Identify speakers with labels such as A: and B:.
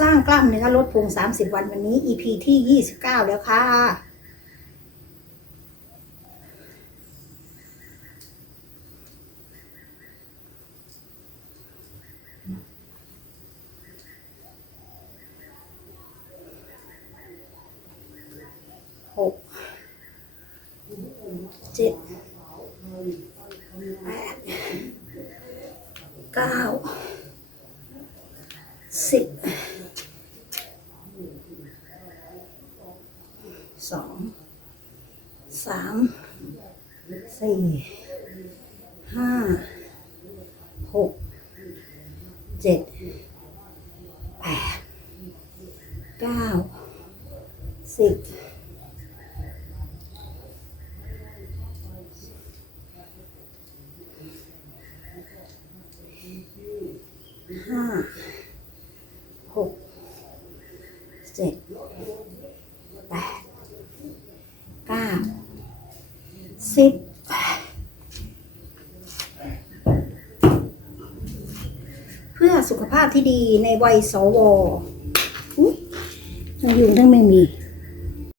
A: สร้างกล้ามเนื้อลดพุง30 วันวันนี้ EP ที่ 29 แล้วค่ะ หก เจ็ด แปด เก้า สิบ สองสามสี่ห้าหกเจ็ดแปดเก้าสิบห้าหกเจ็ดแปด เก้า สิบเพื่อสุขภาพที่ดีในวัยสวอุ๊ยทั้งยุงทั้งไม่มี